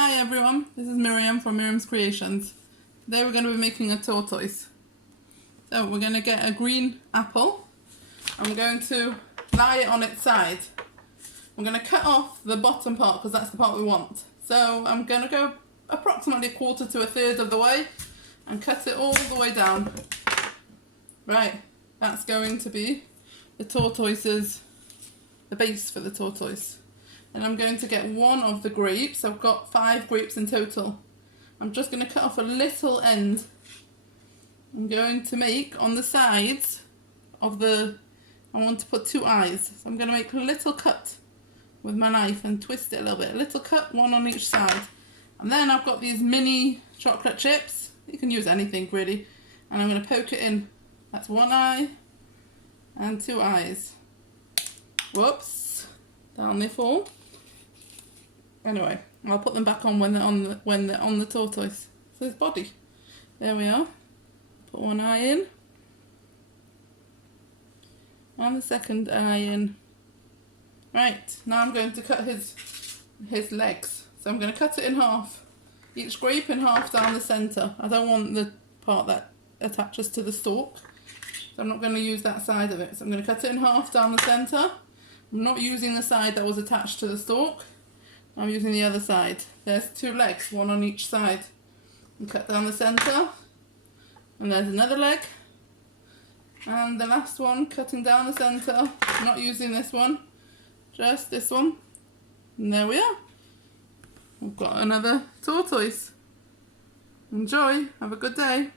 Hi everyone, this is Miriam from Miriams Creations. Today we're going to be making a tortoise. So we're going to get a green apple. I'm going to lie it on its side. I'm going to cut off the bottom part because that's the part we want. So I'm going to go approximately 1/4 to 1/3 of the way and cut it all the way down. Right, that's going to be the base for the tortoise. And I'm going to get one of the grapes. I've got 5 grapes in total. I'm just going to cut off a little end. I'm going to make on the sides of I want to put 2 eyes. So I'm going to make a little cut with my knife and twist it a little bit. A little cut, one on each side. And then I've got these mini chocolate chips. You can use anything really. And I'm going to poke it in. That's 1 eye and 2 eyes. Whoops. Down they fall. Anyway, I'll put them back on when they're on the tortoise. So his body. There we are. Put 1 eye in. And the second eye in. Right, now I'm going to cut his legs. So I'm going to cut it in half. Each grape in half down the centre. I don't want the part that attaches to the stalk. So I'm not going to use that side of it. So I'm going to cut it in half down the centre. I'm not using the side that was attached to the stalk. I'm using the other side. There's 2 legs, 1 on each side. And cut down the centre. And there's another leg. And the last one, cutting down the centre. I'm not using this one, just this one. And there we are. We've got another tortoise. Enjoy. Have a good day.